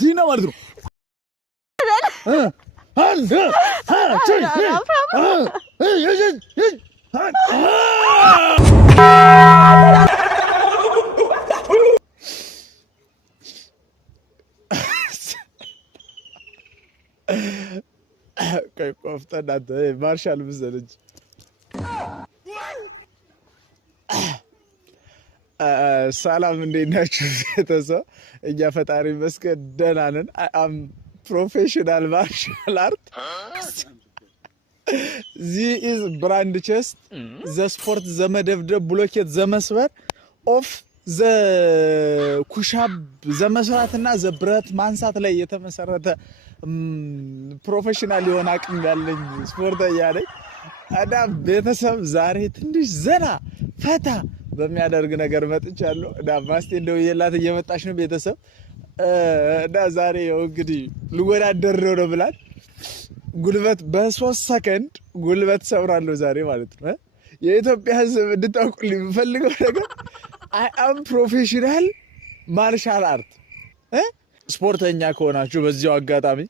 ዲና ማለት ነው كيف قفتنا انت مارشال مزلج ሰላም እንዴት ናችሁ ቤተሰብ? እኛ ፈጣሪ ይመስገን ደህና ነን። አም ፕሮፌሽናል ማርሻል አርት ዚ ኢዝ ብራንድ ቼስት ዘ ስፖርት ዘመደብደብ ብሎኬት ዘመስበር ኦፍ ዘ ኩሻብ ዘመስራትና ዘ ብረት ማንሳት ላይ የተመሰረተ ፕሮፌሽናል የሆነ አቅም ያለኝ ስፖርተኛ ነኝ። እና ቤተሰብ ዛሬ ትንሽ ዘና ፈታ በሚያደርግ ነገር መጥቻለሁ። እና ማስቴ እንደው የላት እየመጣች ነው ቤተሰብ። እና ዛሬ ያው እንግዲህ ልወዳደር ነው ብላል። ጉልበት በ3 ሰከንድ ጉልበት ሰብራለሁ ዛሬ ማለት ነው። የኢትዮጵያ ሕዝብ እንድታውቁልኝ የምፈልገው ነገር አይ አም ፕሮፌሽናል ማርሻል አርት። ስፖርተኛ ከሆናችሁ በዚያው አጋጣሚ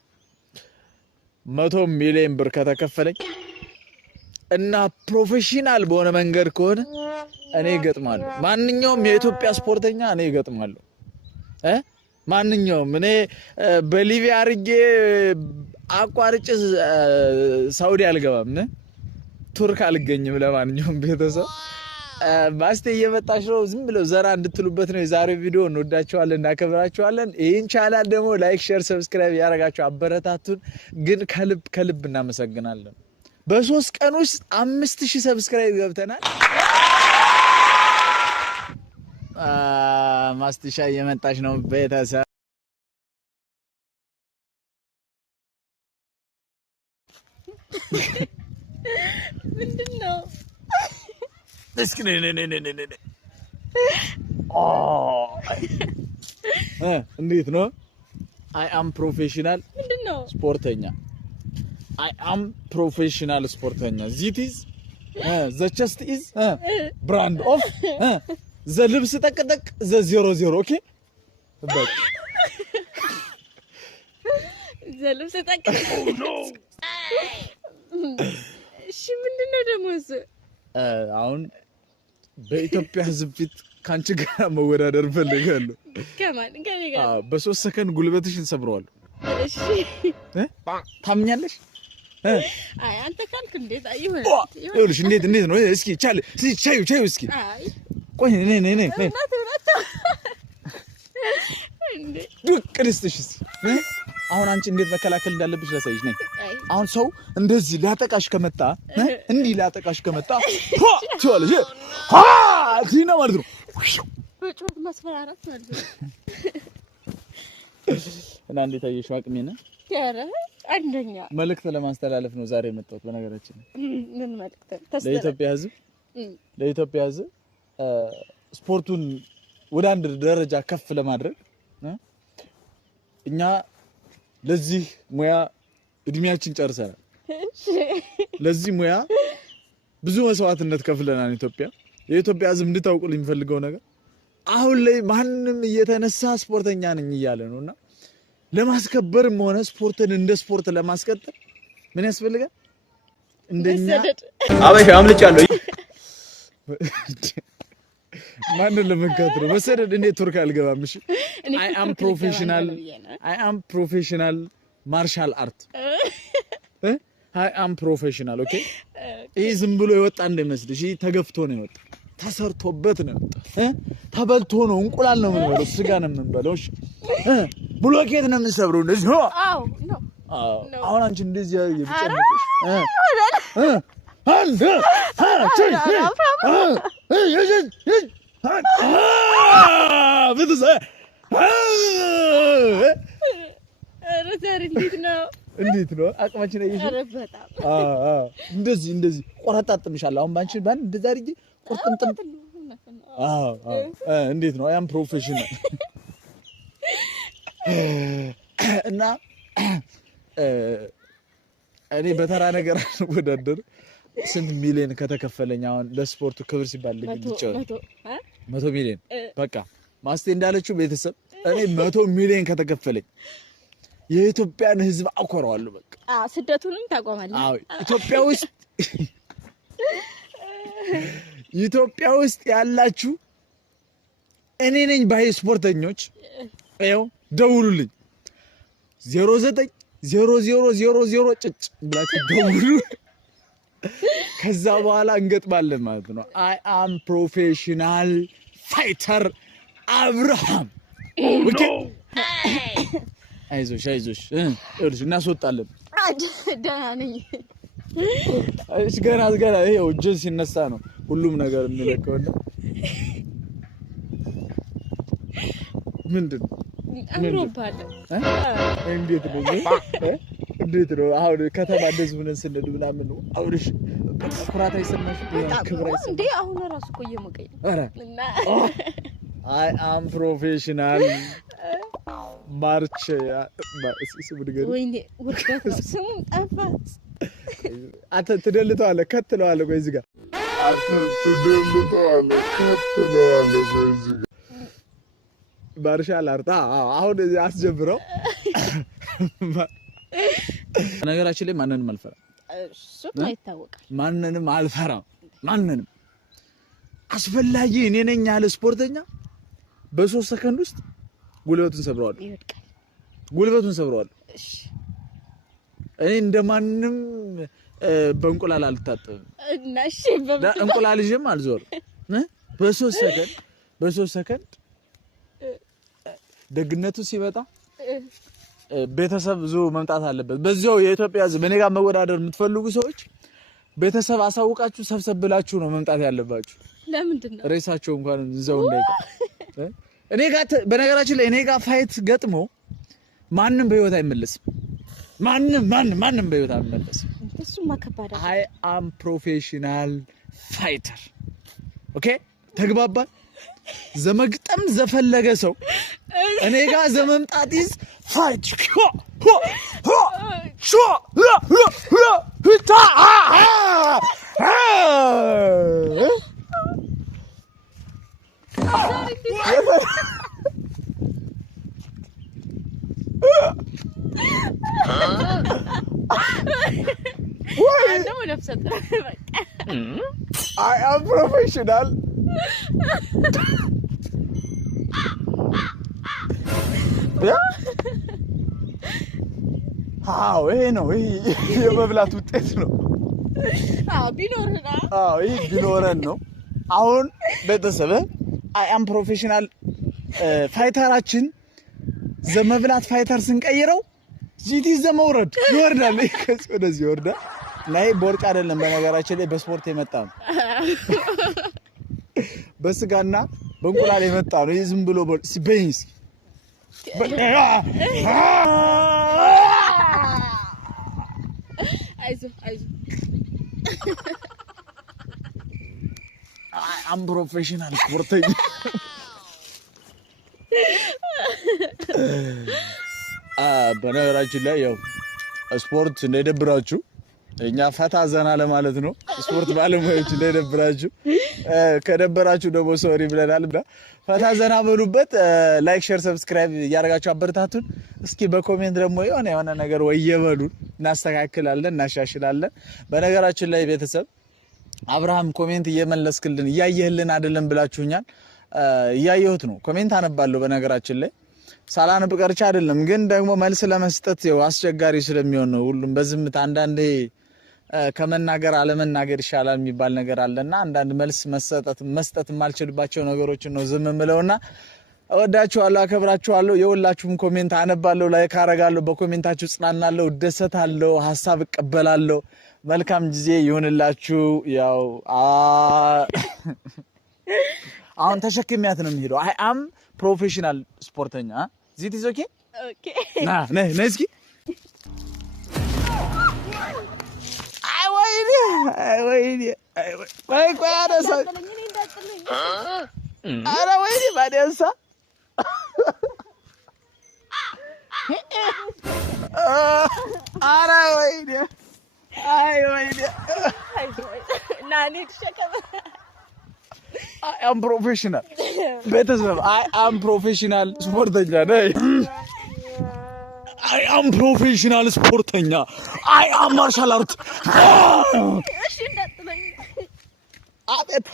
100 ሚሊዮን ብር ከተከፈለኝ እና ፕሮፌሽናል በሆነ መንገድ ከሆነ እኔ እገጥማለሁ። ማንኛውም የኢትዮጵያ ስፖርተኛ እኔ እገጥማለሁ። ማንኛውም እኔ በሊቢያ አርጌ አቋርጭ ሳውዲ አልገባም፣ ቱርክ አልገኝም። ለማንኛውም ቤተሰብ ማስቴ እየመጣች ነው። ዝም ብለው ዘራ እንድትሉበት ነው የዛሬው ቪዲዮ። እንወዳችኋለን፣ እናከብራችኋለን። ይህን ቻናል ደግሞ ላይክ፣ ሼር፣ ሰብስክራይብ ያደረጋችሁ አበረታቱን። ግን ከልብ ከልብ እናመሰግናለን። በ3 ቀን ውስጥ 5000 ሰብስክራይብ ገብተናል። ማስቲሻ እየመጣች ነው ቤተሰብ። ምንድነው? እስኪ እንዴት ነው? አይ አም ፕሮፌሽናል ስፖርተኛ። አይ አም ፕሮፌሽናል ስፖርተኛ። ዚቲዝ ዘ ቸስት ኢዝ ብራንድ ኦፍ ዘ ልብስ ጠቅጠቅ ዘ 00 ኦኬ። በቃ ዘ ልብስ ጠቅጠቅ እሺ፣ ምንድነው ደግሞ እሱ? አሁን በኢትዮጵያ ሕዝብ ፊት ካንቺ ጋር መወዳደር ፈልጋለሁ። ከማን ጋር? በ3 ሰከንድ ጉልበትሽን ሰብረዋለሁ። እሺ፣ ታምኛለሽ? አይ አንተ ካልክ እንዴት አይሆንም? ይኸውልሽ እንዴት ነው? እስኪ ቻዩ እስኪ ቆይ ነይ እንዴ ቅድስትሽ አሁን አንቺ እንዴት መከላከል እንዳለብሽ ላሳይሽ ነኝ። አሁን ሰው እንደዚህ ላጠቃሽ ከመጣ እንዲህ ላጠቃሽ ከመጣ ትዋለሽ ዲና ማለት ነው። ወጭት ማስፈራራት ማለት ነው። እና እንዴት አየሽው አቅሜን? ያረ አንደኛ መልእክት ለማስተላለፍ ነው ዛሬ የመጣሁት። በነገራችን ምን መልእክት? ለኢትዮጵያ ሕዝብ ስፖርቱን ወደ አንድ ደረጃ ከፍ ለማድረግ እኛ ለዚህ ሙያ እድሜያችን ጨርሰናል። ለዚህ ሙያ ብዙ መስዋዕትነት ከፍለናል። የኢትዮጵያ ሕዝብ እንድታውቁልኝ የሚፈልገው ነገር አሁን ላይ ማንንም እየተነሳ ስፖርተኛ ነኝ እያለ ነውና ለማስከበርም ሆነ ስፖርትን እንደ ስፖርት ለማስቀጠል ምን ያስፈልጋል? እንደኛ አበሻ አምልጫለሁ። ማንን ለመንካት ነው መሰደድ? እንዴት ቱርክ አልገባም? እሺ አይ አም ፕሮፌሽናል ማርሻል አርት አይ አም ፕሮፌሽናል ኦኬ። ይሄ ዝም ብሎ የወጣ እንደመስልሽ፣ ይሄ ተገፍቶ ነው የወጣ፣ ተሰርቶበት ነው የወጣ። ተበልቶ ነው፣ እንቁላል ነው የምንበለው፣ ስጋ ነው የምንበለው። እሺ ብሎኬት ነው የምንሰብረው እንደዚህ። አዎ ነው። አሁን አንቺ እንደዚህ ይብጨነቅሽ አንተ እንዴት ነው አቅማችን? እንደዚህ ቆረጣጥምሻለሁ። አሁን ባንቺ ባን እንደዛ አድርጌ ቆርጥምጥም። እንዴት ነው? አያም ፕሮፌሽናል እና እኔ በተራ ነገር ወዳደር ስንት ሚሊዮን ከተከፈለኝ አሁን ለስፖርቱ ክብር ሲባል ልጅ ይጫወት 100 ሚሊዮን በቃ ማስቴ እንዳለችው ቤተሰብ እኔ 100 ሚሊዮን ከተከፈለኝ የኢትዮጵያን ሕዝብ አኮራዋለሁ። በቃ ስደቱንም ታቆማለህ። አዎ ኢትዮጵያ ውስጥ ያላችሁ እኔ ነኝ ባይ ስፖርተኞች ይኸው ደውሉልኝ 090000 ጭጭ ብላችሁ ደውሉ። ከዛ በኋላ እንገጥማለን ማለት ነው። አይ አም ፕሮፌሽናል ፋይተር አብርሃም። ኦኬ አይዞሽ እርሽ እናስወጣለን። ደህና ነኝ። እሺ ገና ይሄው እጅ ሲነሳ ነው ሁሉም ነገር የሚለቀውና ምንድን ነው አምሮባል። እንዴት ነው አሁን ከተማ እንደዚህ ሆነን ስንሄድ ምናምን ነው አውርሽ ኩራት አይሰማሽ? ክብር አይሰማሽ እንዴ? አሁን ራሱ እኮ እየሞቀኝ ነው። ኧረ አይ አም ፕሮፌሽናል ማርች ወይኔ ውርደት ነው። ስሙም ጠፋ። አንተ ትደልተዋለህ ከትለዋለህ። ቆይ እዚህ ጋር ማርሻል አርት አሁን አስጀምረው። ነገራችን ላይ ማንንም አልፈራም። እሱ አይታወቃል። ማንንም አልፈራም። ማንንም አስፈላጊ እኔ ነኝ ያለ ስፖርተኛ በ3 ሰከንድ ውስጥ ጉልበቱን ሰብረዋለሁ። ይወድቃል። ጉልበቱን ሰብረዋለሁ። እሺ እኔ እንደማንም በእንቁላል አልታጠብም እና እሺ እንቁላል ይዤም አልዞርም። በ3 ሰከንድ ደግነቱ ሲመጣ ቤተሰብ ብዙ መምጣት አለበት። በዚያው የኢትዮጵያ ሕዝብ እኔ ጋር መወዳደር የምትፈልጉ ሰዎች ቤተሰብ አሳውቃችሁ ሰብሰብ ብላችሁ ነው መምጣት ያለባችሁ። ለምንድን ነው ሬሳቸው እንኳን እዛው እንዳይቀር። እኔ ጋር በነገራችን ላይ እኔ ጋር ፋይት ገጥሞ ማንም በህይወት አይመለስም። ማንም በህይወት አይመለስም። እሱማ ከባድ አይደል? አይ አም ፕሮፌሽናል ፋይተር። ኦኬ ተግባባን? ዘመግጠም ዘፈለገ ሰው እኔ ጋር ዘመምጣት ይዝ ፋይት I am professional. አዎ ይሄ ነው። ይሄ የመብላት ውጤት ነው። ይሄ ቢኖረን ነው። አሁን ቤተሰብ አይ አም ፕሮፌሽናል ፋይተራችን ዘመብላት ፋይተር ስንቀይረው ጂቲ ዘመውረድ ይወርዳል። ከዚህ ወደዚህ ይወርዳል። ላይ ቦርጭ አይደለም በነገራችን ላይ በስፖርት የመጣ ነው። በስጋና በእንቁላል የመጣ ነው። ይሄ ዝም ብሎ ሲበይንስ አይዞ አም ፕሮፌሽናል ስፖርተኛ። በነገራችን ላይ ያው ስፖርት እንዳይደብራችሁ እኛ ፈታ ዘና ለማለት ነው። ስፖርት ባለሙያዎች እንዳይደብራችሁ፣ ከደበራችሁ ደግሞ ሶሪ ብለናል። ፈታ ዘና በሉበት። ላይክ፣ ሼር፣ ሰብስክራይብ እያደረጋችሁ አበረታቱን። እስኪ በኮሜንት ደግሞ የሆነ ነገር ወየበሉን፣ እናስተካክላለን፣ እናሻሽላለን። በነገራችን ላይ ቤተሰብ አብርሃም ኮሜንት እየመለስክልን እያየህልን አይደለም ብላችሁኛል። እያየሁት ነው። ኮሜንት አነባለሁ። በነገራችን ላይ ሳላነብ ቀርቼ አይደለም፣ ግን ደግሞ መልስ ለመስጠት ያው አስቸጋሪ ስለሚሆን ነው። ሁሉም በዝምታ አንዳንዴ ከመናገር አለመናገር ይሻላል የሚባል ነገር አለና አንዳንድ መልስ መስጠት የማልችልባቸው ነገሮችን ነው ዝም ምለውና እወዳችኋለሁ፣ አከብራችኋለሁ። የሁላችሁም ኮሜንት አነባለሁ፣ ላይክ አረጋለሁ፣ በኮሜንታችሁ ጽናናለሁ፣ እደሰታለሁ፣ ሐሳብ እቀበላለሁ። መልካም ጊዜ ይሁንላችሁ። ያው አሁን ተሸክሚያት ነው የሚሄደው። አይ አም ፕሮፌሽናል ስፖርተኛ ዚት ኢዝ ኦኬ ኦኬ ነይ እስኪ አይ ወይኔ ቆይ አነሳ ኧረ ወይኔ ባደንሳ ኧረ ወይኔ አይ ወይኔ ናኔ ተሸከመ አይ አም ፕሮፌሽናል ቤተሰብ አይ አም ፕሮፌሽናል ስፖርተኛ ነኝ። አይ አም ፕሮፌሽናል ስፖርተኛ አይ አም ማርሻል አርት። እሺ እንዳትለኝ አቤት